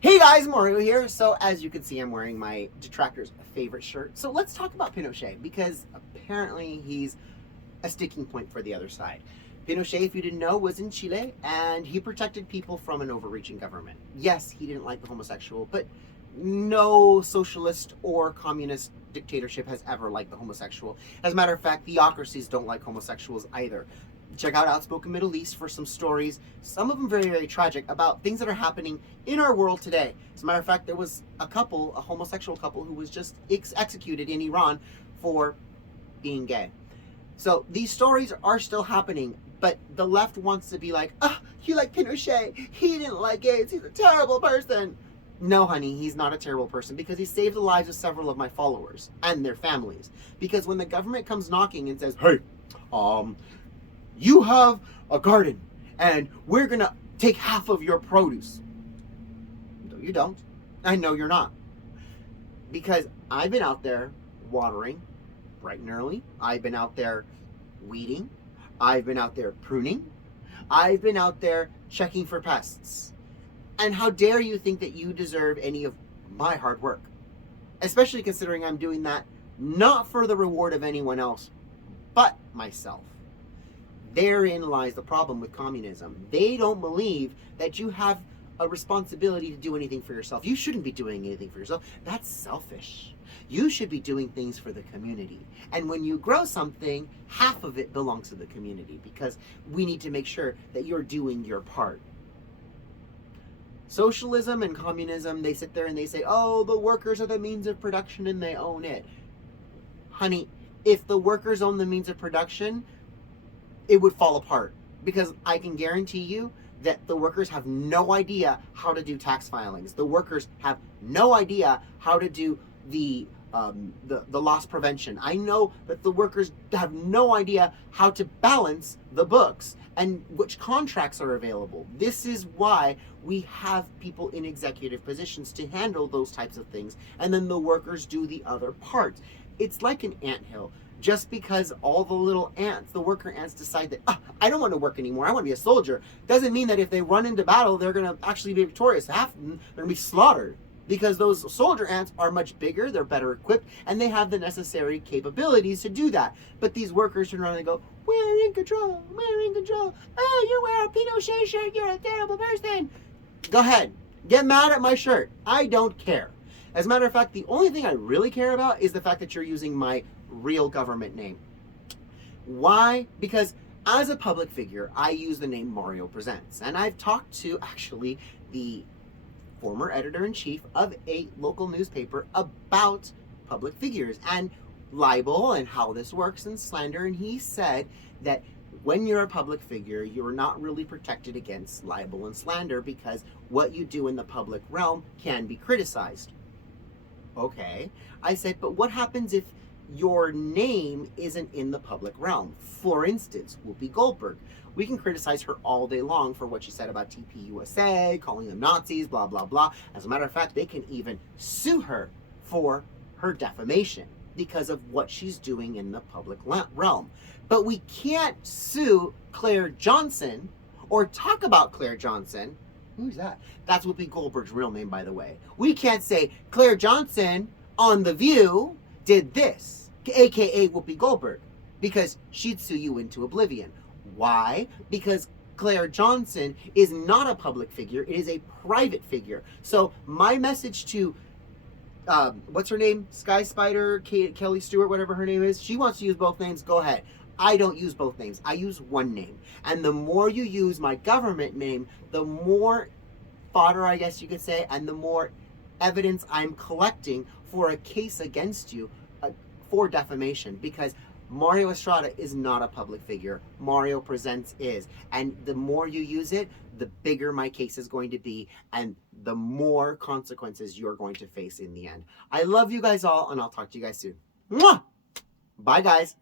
Hey guys, Mario here. So as you can see, I'm wearing my detractor's favorite shirt. So let's talk about Pinochet, because apparently he's a sticking point for the other side. Pinochet, if you didn't know, was in Chile, and he protected people from an overreaching government. Yes, he didn't like the homosexual, but no socialist or communist dictatorship has ever liked the homosexual. As a matter of fact, theocracies don't like homosexuals either. Check out Outspoken Middle East for some stories, some of them very, very tragic, about things that are happening in our world today. As a matter of fact, there was a homosexual couple, who was just executed in Iran for being gay. So these stories are still happening, but the left wants to be like, you like Pinochet, he didn't like gays, he's a terrible person. No, honey, he's not a terrible person, because he saved the lives of several of my followers and their families. Because when the government comes knocking and says, hey, you have a garden and we're gonna take half of your produce. No, you don't. I know you're not. Because I've been out there watering bright and early. I've been out there weeding. I've been out there pruning. I've been out there checking for pests. And how dare you think that you deserve any of my hard work? Especially considering I'm doing that not for the reward of anyone else, but myself. Therein lies the problem with communism. They don't believe that you have a responsibility to do anything for yourself. You shouldn't be doing anything for yourself. That's selfish. You should be doing things for the community. And when you grow something, half of it belongs to the community, because we need to make sure that you're doing your part. Socialism and communism, they sit there and they say, oh, the workers are the means of production and they own it. Honey, if the workers own the means of production, it would fall apart, because I can guarantee you that the workers have no idea how to do tax filings. The workers have no idea how to do the loss prevention. I know that the workers have no idea how to balance the books and which contracts are available. This is why we have people in executive positions to handle those types of things, and then the workers do the other parts. It's like an anthill. Just because all the little ants, the worker ants, decide that, I don't want to work anymore, I want to be a soldier, doesn't mean that if they run into battle, they're going to actually be victorious. Half of them are going to be slaughtered, because those soldier ants are much bigger, they're better equipped, and they have the necessary capabilities to do that. But these workers turn around and go, we're in control, we're in control. Oh, you wear a Pinochet shirt, you're a terrible person. Go ahead, get mad at my shirt. I don't care. As a matter of fact, the only thing I really care about is the fact that you're using my real government name. Why? Because as a public figure, I use the name Mario Presents. And I've talked to actually the former editor-in-chief of a local newspaper about public figures and libel and how this works and slander. And he said that when you're a public figure, you're not really protected against libel and slander, because what you do in the public realm can be criticized. Okay. I said, but what happens if your name isn't in the public realm? For instance, Whoopi Goldberg. We can criticize her all day long for what she said about TPUSA, calling them Nazis, blah, blah, blah. As a matter of fact, they can even sue her for her defamation because of what she's doing in the public realm. But we can't sue Claire Johnson or talk about Claire Johnson. Who's that? That's Whoopi Goldberg's real name, by the way. We can't say Claire Johnson on The View did this, aka Whoopi Goldberg, because she'd sue you into oblivion. Why? Because Claire Johnson is not a public figure, it is a private figure. So my message to, what's her name? Sky Spider, Kelly Stewart, whatever her name is, she wants to use both names, go ahead. I don't use both names. I use one name. And the more you use my government name, the more fodder, I guess you could say, and the more evidence I'm collecting for a case against you for defamation. Because Mario Estrada is not a public figure. Mario Presents is. And the more you use it, the bigger my case is going to be, and the more consequences you're going to face in the end. I love you guys all, and I'll talk to you guys soon. Mwah! Bye, guys.